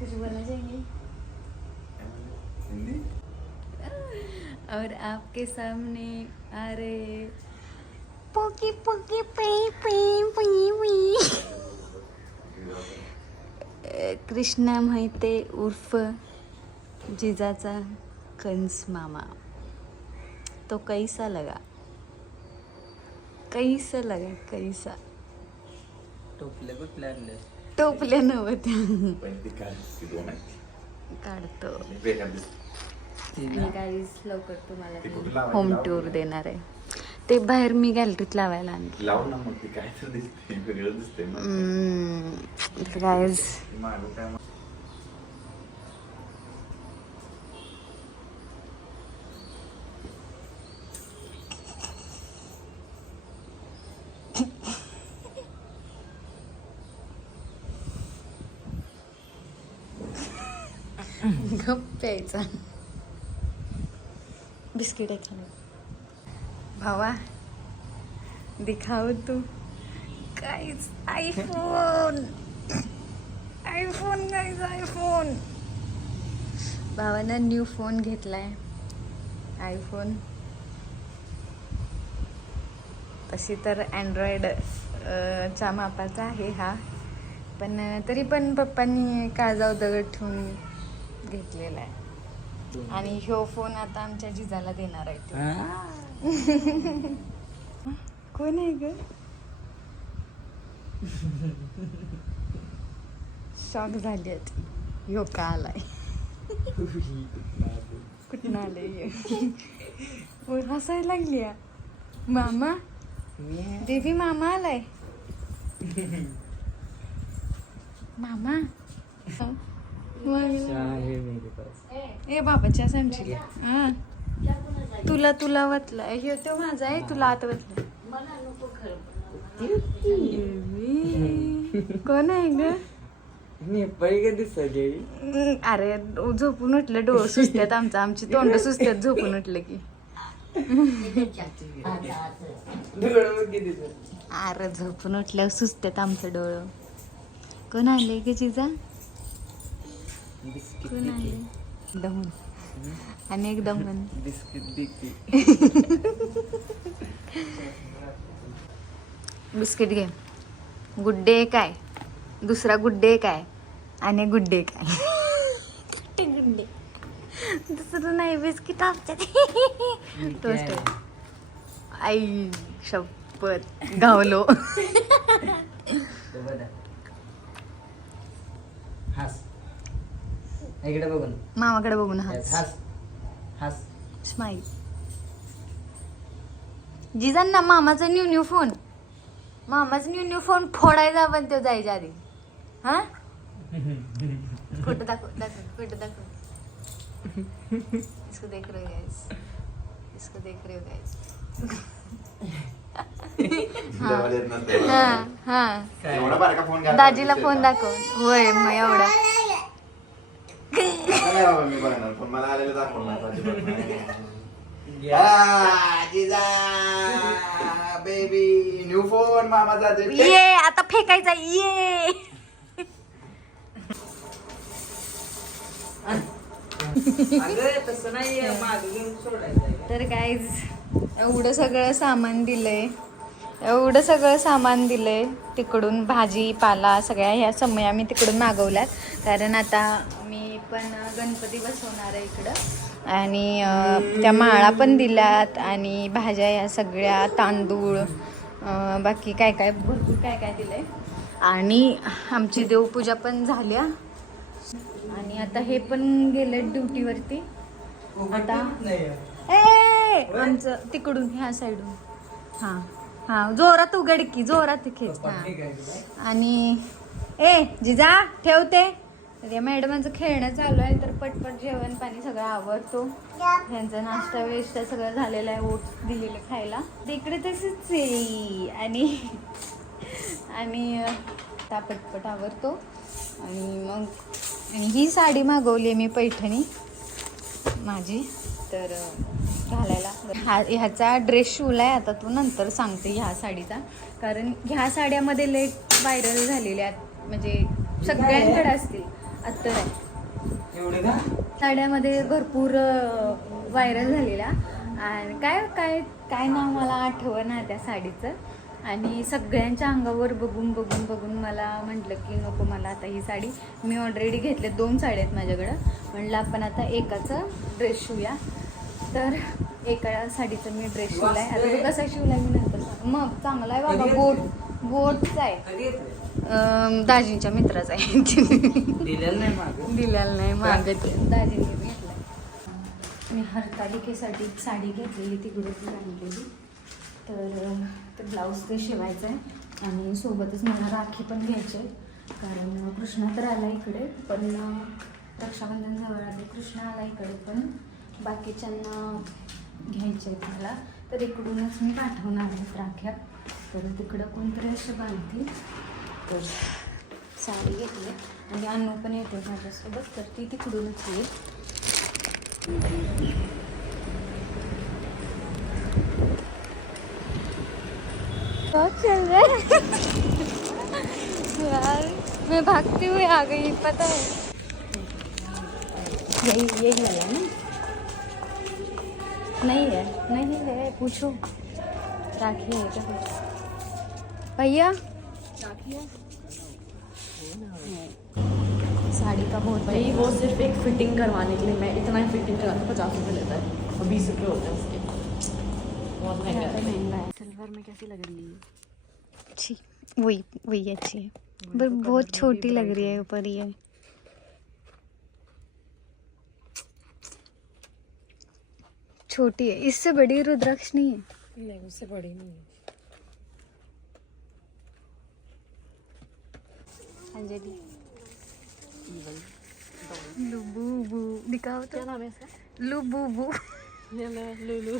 कुछ बोलना चाहेंगे हिंदी? और आपके सामने आ रहे पोकी पोकी पी पी पी पी कृष्णा माहिते उर्फ जिजाचा कंस मामा। तो कैसा लगा? कैसा लगा? कैसा? टोपले कुठले आणले टोपल्या नव्हत्या पण ती दोन काढतो. लवकर तुम्हाला? Home tour. देणार आहे. ते बाहेर मी गॅलरीत लावायला आणले लाव ना मग ती काय तर दिसते वेगळं दिसते मग? प्यायचा. बिस्किट आहे भावा दिखाव तू. काहीच आयफोन आयफोन काहीच आयफोन भावानं न्यू फोन घेतलाय. आयफोन तशी तर अँड्रॉइड च्या मापाचा आहे हा. पण तरी पण पप्पांनी काळजाव दगड ठेवून घेतलेला आहे. आणि ह्यो फोन आता आमच्या जिजाला देणार आहे तो. कोण आहे ग? शॉक झाली आहेत ह्यो का आलाय? कुठं आलंय हसायला लागली. मामा? देवी मामा आलाय. मामा? ए बाबाच्या सांगशील हा. तुला तुला वतला हे तो माझा आहे तुला आत वतला कोण आहे ग? अरे झोपून उठलं डोळं सुचतात आमचं. आमची तोंड सुचतात झोपून उठलं की. अरे झोपून उठल्यावर सुचतात आमचं डोळं. कोण आले ग जिजा? बिस्किट कोण आले दमून. आणि एक दमून. बिस्किट देखी बिस्किट घे. गुड्डे काय? दुसरा गुड्डे काय? आणि गुड्डे काय? ते गुड्डे. दुसरं नाही बिस्किट आमच्यात. टोस्ट आहे. आई शपथ. गावलो हास इकडे बघून. मामाकडे बघून हास हास हास स्माईल. जिजांना मामाचा न्यू न्यू फोन. मामाचा न्यू न्यू फोन फोडायचा पण तो जायच्या आधी. हा? फोटो दाखव दाखव फोटो दाखव. इसको देख रहे हो गाइस इसको देख रहे हो गाइस. हा हा. एवढा बारका फोन घ्यायला दाजीला फोन? दाखव. होय मग एवढा. नाही बाबा मी बघणार पण मला आलेलं दाखवणार अजिबात नाही. आ, जिजा बेबी न्यू फोन मामाचा दे. ये आता फेकायचा ये. अगं तसं नाही मागं घेऊन सोडायचं तर गाईज एवढं सगळं सामान दिलंय. एवढं सगळं सामान दिलंय. तिकडून भाजी पाला सगळ्या ह्या समय आम्ही तिकडून मागवल्यात. कारण आता मी पण गणपती बसवणार आहे इकडं. आणि त्या माळा पण दिल्यात आणि भाज्या या सगळ्या तांदूळ बाकी काय काय भरपूर काय काय दिलंय. आणि आमची देवपूजा पण झाल्या. आणि आता हे पण गेले ड्युटीवरती. आता ए आमचं तिकडून ह्या साईडून. हा हा जोरात उघड की जोरात खेच. हां. आणि ए जिजा ठेवते तर या मॅडमांचं खेळणं चालू आहे तर पटपट जेवण पाणी सगळं आवडतो यांचा नाश्ता वेष्टा सगळं झालेला आहे ओट्स दिलेले खायला. तिकडे इकडे तसेच आहे. आणि आणि त्या पटपट आवरतो. आणि मग आणि ही साडी मागवली आहे मी पैठणी माझी. तर घालायला. हा ह्याचा ड्रेस शिवलाय आता तू नंतर सांगते ह्या साडीचा. कारण ह्या साड्यामध्ये लेट व्हायरल झालेल्या म्हणजे सगळ्यांकडे असतील. अत्तर आहे. एवढे का? साड्यामध्ये भरपूर व्हायरल झालेला आणि काय काय काय नाव मला आठवं ना त्या साडीचं. आणि सगळ्यांच्या अंगावर बघून बघून बघून मला म्हटलं की नको मला आता ही साडी. मी ऑलरेडी घेतले दोन साड्या आहेत माझ्याकडं. म्हटलं आपण आता एकाचं ड्रेस शिवूया. तर एका साडीचं मी ड्रेस शिवलाय. आता तो कसा शिवलाय मी नंतर. मग चांगला आहे बाबा. बोट बोटचा आहे. दाजींच्या मित्राचा आहे. दिलेलं नाही मागं. दिलेला नाही मागत दाजीने घेतलाय. मी हरतालिकेसाठी साडी घेतलेली तिकडून आणलेली तर ते ब्लाऊज ते शिवायचं आहे आणि सोबतच मला राखी पण घ्यायची आहे कारण कृष्णा तर आला इकडे पण रक्षाबंधन जवळ आले कृष्णा आला इकडे पण बाकीच्यांना घ्यायचे आहेत मला. तर इकडूनच मी पाठवणार आहेत राख्या. तर तिकडं कोणतरी असे बांधतील. तर साडी घेतली आणि अन्न पण येते माझ्यासोबत तर ती तिकडूनच येईल क्या चल रहा है। यार मैं भागती हुई आ गई पता है। यही यही वाला है ना? नहीं है नहीं है पूछो। राखी है क्या? कुछ भैया? साड़ी का बहुत भाई वो सिर्फ़ एक फिटिंग करवाने के लिए मैं इतना ही फिटिंग कराता हूँ पचास रुपये लेता है। और बीस रुपये होते हैं उसके। बहुत महँगा है। महँगा है। सिल्वर में कैसी लग रही है? अच्छी। वही वही अच्छी है। पर बहुत छोटी लग रही है। ऊपर ये। छोटी है। इससे बड़ी रुद्राक्ष नहीं है? नहीं उससे बड़ी नहीं है। अंजलि. लुबूबू. दिखाओ क्या तो नाम है इसका? लुबूबू. ये लो, लुलू.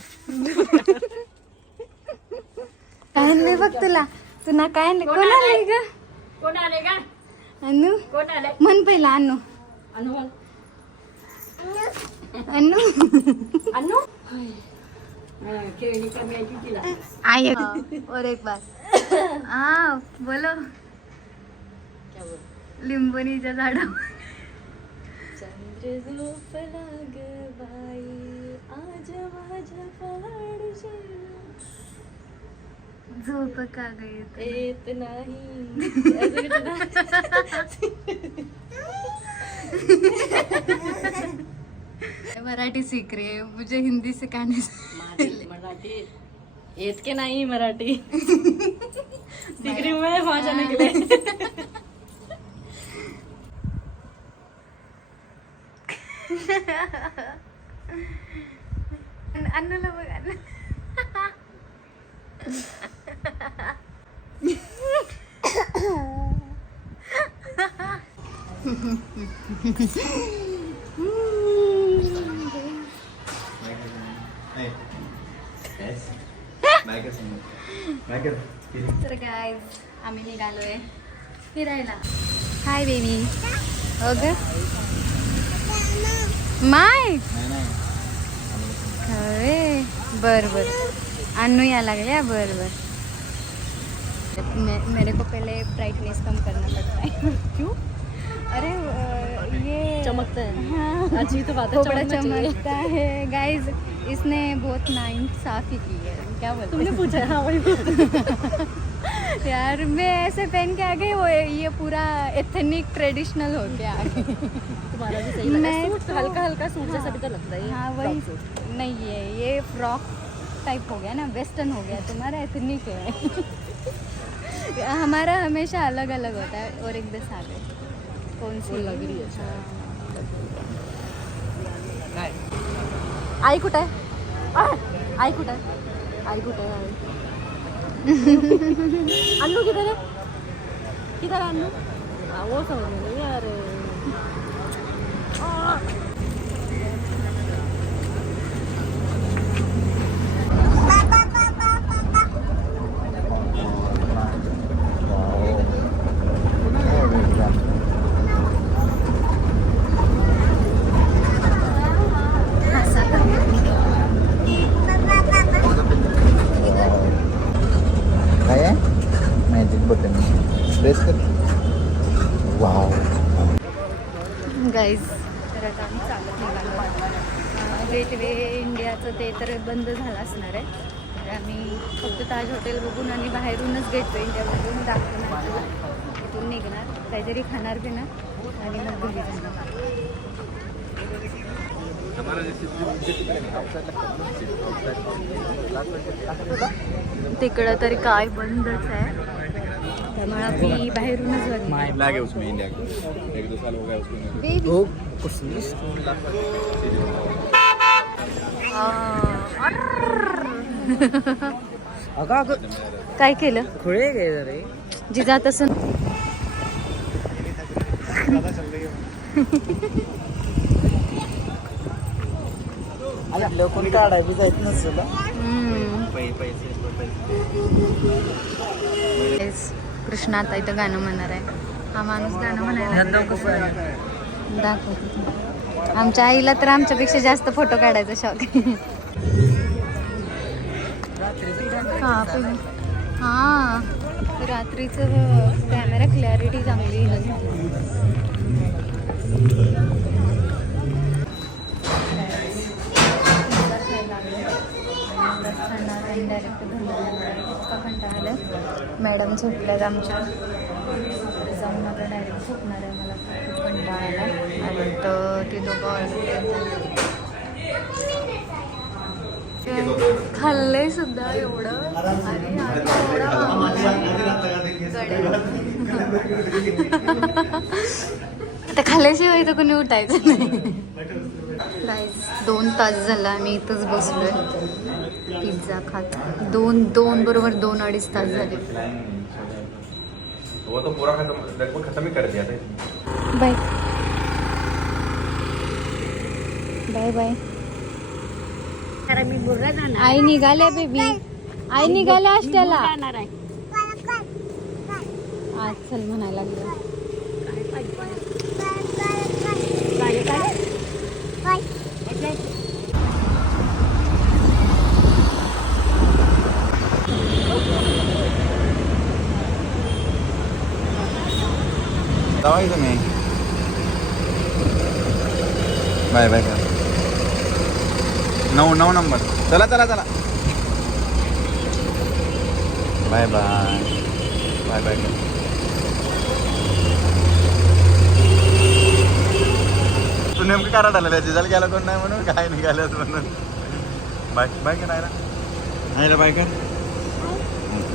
काय आणलंय बघ तुला तुला काय आणलंय कोण आणलंय ग? कौन आलेगा अनु? कौन आले? म्हण पहिला अनु. अनु. अनु? की आय और एक बार. हा बोल. लिंबणीच्या झाडावर. चंद्र झोप लागवाई आज माझ्या पाडशेला झोप का गई येत नाही? मराठी सीख है मुझे हिंदी सिखाने से. मराठी मराठी. येत के नाही मराठी? सीख रही हूँ. मैं अन्नूला बघ अन्न तर काय आम्ही निघालोय फिरायला. हाय बेबी अग माय। खरे बर बर. अन्नू या लागल्या बर बर. मे- मेरे को पहले ब्राइटनेस कम करना पड़ता है. क्यों? अरे ये चमकता है। हाँ। अच्छी तो बात है चाहिए। चमकता है। गाइस इसने बहुत नाइट साफ़ ही की है। क्या बोलते तुमने पूछा हाँ? वही यार मैं ऐसे पहन के आ गई वो ये पूरा एथनिक ट्रेडिशनल हो गया। आ गई तुम्हारा भी सही मैं सूट तो- हल्का हल्का सूट जैसा हाँ। भी तो लगता है हाँ। वही। नहीं है ये फ्रॉक टाइप हो गया ना वेस्टर्न हो गया। तुम्हारा एथनिक है। हमारा हमेशा अलग अलग होता है और एक दस आ गए कौन सी? लग रही है हाँ। आई आहे आ, आई कुठे आहे आई कुठे आहे आई अन्नू किधर है किधर है अन्नू हाँ वो समझ में नहीं आ रहे काय आहे मॅजिक बटन प्रेस कर वाव गाईज तर आता आम्ही चालत निघालो गेट वे इंडियाचं ते तर बंद झालं असणार आहे. तर आम्ही फक्त ताज हॉटेल बघून आणि बाहेरूनच गेट वे इंडिया बघून दाखवणार इथून निघणार काहीतरी खाणार पिणार आणि मग घरी जाणार. तिकडं तरी काय बंदच आहे. त्यामुळे आम्ही बाहेरूनच बघणार अगं अगं. काय केलं? खुळे गे रे. जिजा तसं आपलं कोण जायच नसेल कृष्णा आता इथं गाणं म्हणणार आहे. हा माणूस गाणं म्हणायला दाखवतो. आमच्या आईला तर आमच्यापेक्षा जास्त फोटो काढायचा शौक आहे. हा पण हां. रात्रीचं कॅमेरा क्लॅरिटी चांगली आहे. इतका कंटाळा आलाय. मॅडम झोपल्यात आमच्या. जाऊन आता डायरेक्ट झोपणार आहे मला. खूप कंटाळा आला आणि तर ते दोघं खाल्लंय सुद्धा एवढं. आता खाल्ल्याशिवाय तर कोणी उठायचं नाही. दोन तास झाला आम्ही इथंच बसलोय. पिझ्झा खात. दोन दोन बरोबर दोन अडीच तास झाले. वो तो पूरा खत्म लगभग खत्म ही कर दिया था. बाय. Bye bye. आई निघाल्या बेबी आई निघाल्या अष्ट्याला आज चल म्हणायला लागलं. चला चला चला. बाय बाय बाय बाय तू नेमकं कारण आलेलं आहे रिझल्ट गेला कोण नाही म्हणून? काय निघालं म्हणून. बाय बाय कर नाही नाही बाय कर.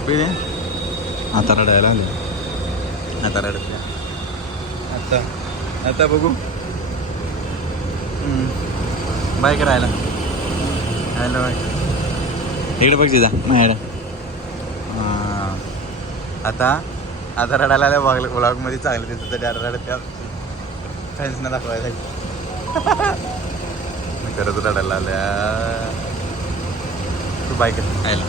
पिढे आता रडायला लागलं. आता रडत. आता. आता बघू. बाय करायला हॅलो इकडे बघ तिचा नाही आता आता रडायला आल्या बघ ब्लॉगमध्ये चांगलं तिथं तरी रडत त्या फॅन्सना दाखवायला खरंच रडायला आल्या तू कर. आयला